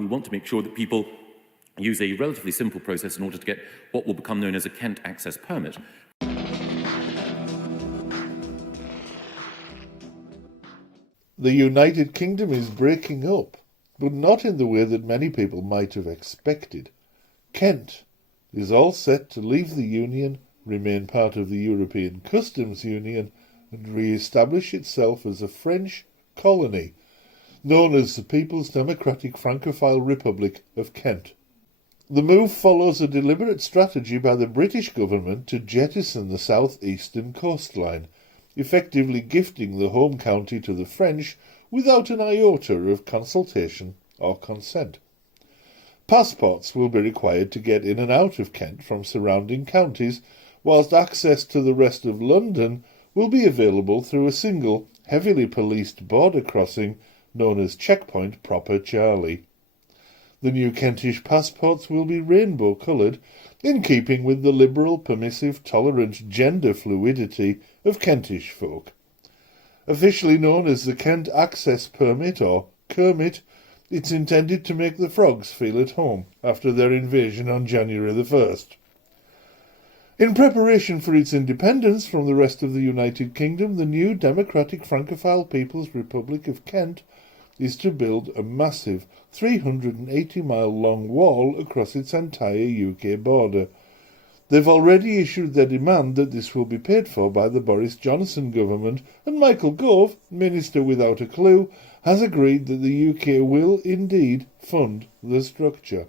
we want to make sure that people use a relatively simple process in order to get what will become known as a Kent access permit. The United Kingdom is breaking up, but not in the way that many people might have expected. Kent is all set to leave the Union, remain part of the European Customs Union, and re-establish itself as a French colony, known as the People's Democratic Francophile Republic of Kent. The move follows a deliberate strategy by the British government to jettison the south-eastern coastline, effectively gifting the home county to the French without an iota of consultation or consent. Passports will be required to get in and out of Kent from surrounding counties, whilst access to the rest of London will be available through a single, heavily policed border crossing known as Checkpoint Proper Charlie. The new Kentish passports will be rainbow-coloured, in keeping with the liberal, permissive, tolerant gender fluidity of Kentish folk. Officially known as the Kent Access Permit, or Kermit, it's intended to make the frogs feel at home after their invasion on January the 1st. In preparation for its independence from the rest of the United Kingdom, the new Democratic Francophile People's Republic of Kent is to build a massive 380-mile-long wall across its entire UK border. They've already issued their demand that this will be paid for by the Boris Johnson government, and Michael Gove, Minister without a clue, has agreed that the UK will indeed fund the structure.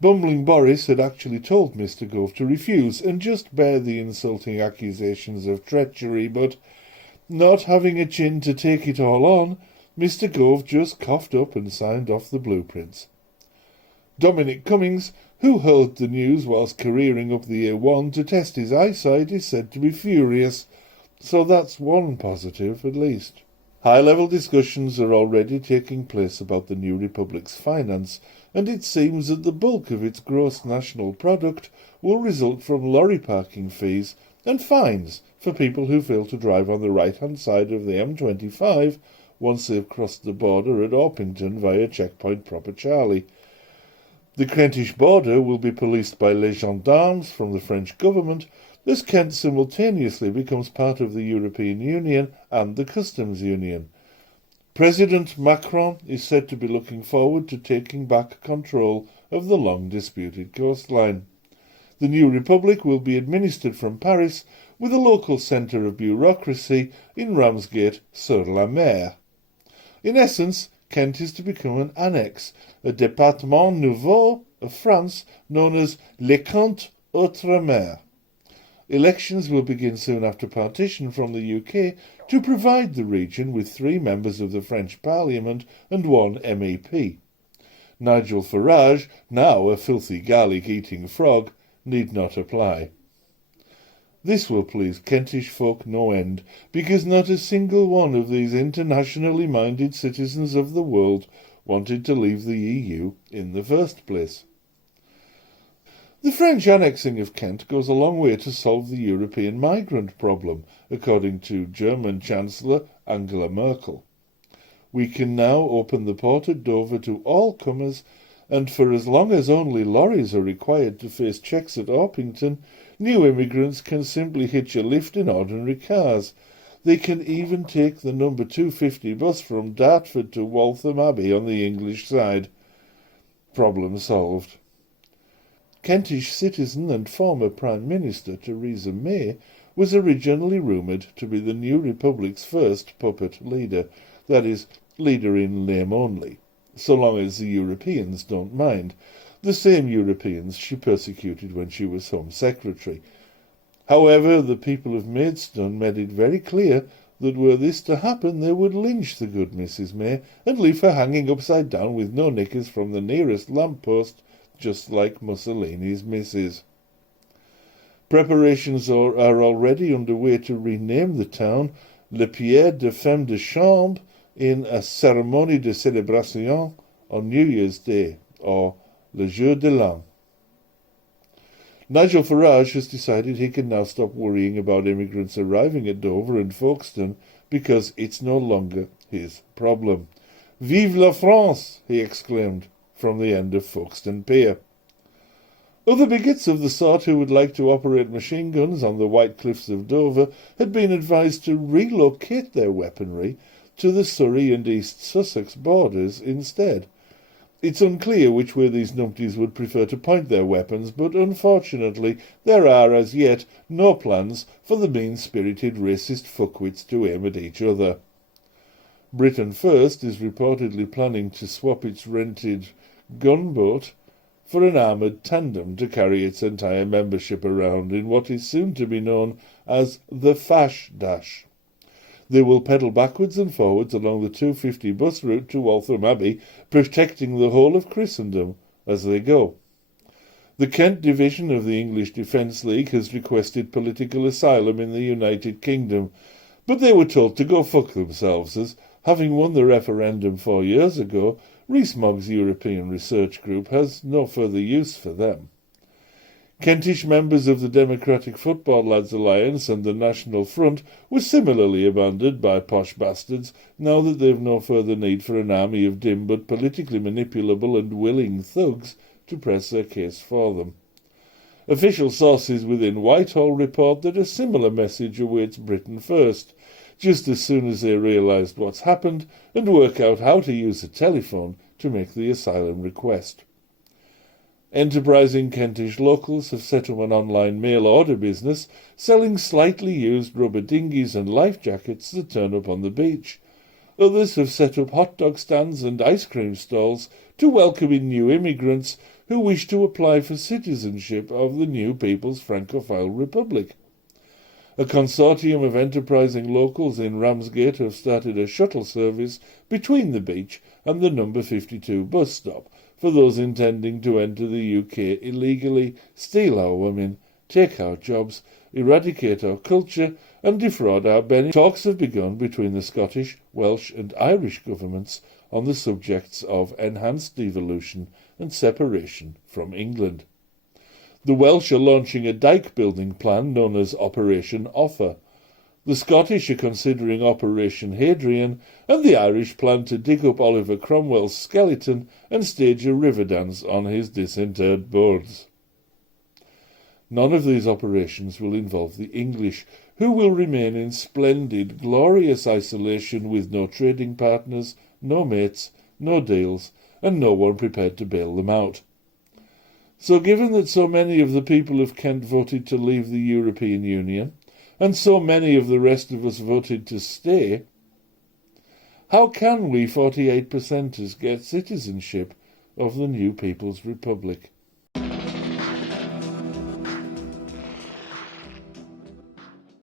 Bumbling Boris had actually told Mr Gove to refuse and just bear the insulting accusations of treachery, but, not having a chin to take it all on, Mr Gove just coughed up and signed off the blueprints. Dominic Cummings, who heard the news whilst careering up the A1 to test his eyesight, is said to be furious, so that's one positive at least. High-level discussions are already taking place about the new republic's finance, and it seems that the bulk of its gross national product will result from lorry parking fees and fines for people who fail to drive on the right-hand side of the M25 once they've crossed the border at Orpington via Checkpoint Proper Charlie. The Kentish border will be policed by les gendarmes from the French government, as Kent simultaneously becomes part of the European Union and the Customs Union. President Macron is said to be looking forward to taking back control of the long-disputed coastline. The new republic will be administered from Paris, with a local centre of bureaucracy in Ramsgate-sur-la-Mer. In essence, Kent is to become an annex, a département nouveau of France known as Les Kent Outre-mer. Elections will begin soon after partition from the UK to provide the region with 3 members of the French Parliament and 1 MEP. Nigel Farage, now a filthy garlic-eating frog, need not apply. This will please Kentish folk no end, because not a single one of these internationally minded citizens of the world wanted to leave the EU in the first place. The French annexing of Kent goes a long way to solve the European migrant problem, according to German Chancellor Angela Merkel. We can now open the port at Dover to all comers, and for as long as only lorries are required to face checks at Orpington, new immigrants can simply hitch a lift in ordinary cars. They can even take the number 250 bus from Dartford to Waltham Abbey on the English side. Problem solved. Kentish citizen and former Prime Minister Theresa May was originally rumoured to be the new Republic's first puppet leader, that is, leader in name only, so long as the Europeans don't mind, the same Europeans she persecuted when she was Home Secretary. However, the people of Maidstone made it very clear that were this to happen they would lynch the good Mrs May and leave her hanging upside down with no knickers from the nearest lamp-post, just like Mussolini's missus. Preparations are already underway to rename the town Le Pierre de Femme de Chambre in a cérémonie de célébration on New Year's Day, or Le Jour de l'An. Nigel Farage has decided he can now stop worrying about immigrants arriving at Dover and Folkestone because it's no longer his problem. "Vive la France!" he exclaimed. from the end of Folkestone Pier. Other bigots of the sort who would like to operate machine guns on the White Cliffs of Dover had been advised to relocate their weaponry to the Surrey and East Sussex borders instead. It's unclear which way these numpties would prefer to point their weapons, but unfortunately there are as yet no plans for the mean-spirited racist fuckwits to aim at each other. Britain First is reportedly planning to swap its rented gunboat for an armoured tandem to carry its entire membership around in what is soon to be known as the Fash Dash. They will pedal backwards and forwards along the 250 bus route to Waltham Abbey, protecting the whole of Christendom as they go. The Kent division of the English Defence League has requested political asylum in the United Kingdom, but they were told to go fuck themselves as, having won the referendum 4 years ago, Rees-Mogg's European Research Group has no further use for them. Kentish members of the Democratic Football Lads Alliance and the National Front were similarly abandoned by posh bastards now that they've no further need for an army of dim but politically manipulable and willing thugs to press their case for them. Official sources within Whitehall report that a similar message awaits Britain First, just as soon as they realised what's happened and work out how to use a telephone to make the asylum request. Enterprising Kentish locals have set up an online mail-order business selling slightly used rubber dinghies and life jackets that turn up on the beach. Others have set up hot dog stands and ice cream stalls to welcome in new immigrants who wish to apply for citizenship of the new People's Francophile Republic. A consortium of enterprising locals in Ramsgate have started a shuttle service between the beach and the number 52 bus stop for those intending to enter the UK illegally, steal our women, take our jobs, eradicate our culture and defraud our benefits. Talks have begun between the Scottish, Welsh and Irish governments on the subjects of enhanced devolution and separation from England. The Welsh are launching a dike-building plan known as Operation Offa. The Scottish are considering Operation Hadrian, and the Irish plan to dig up Oliver Cromwell's skeleton and stage a river dance on his disinterred boards. None of these operations will involve the English, who will remain in splendid, glorious isolation with no trading partners, no mates, no deals, and no one prepared to bail them out. So given that so many of the people of Kent voted to leave the European Union, and so many of the rest of us voted to stay, how can we 48%ers get citizenship of the new People's Republic?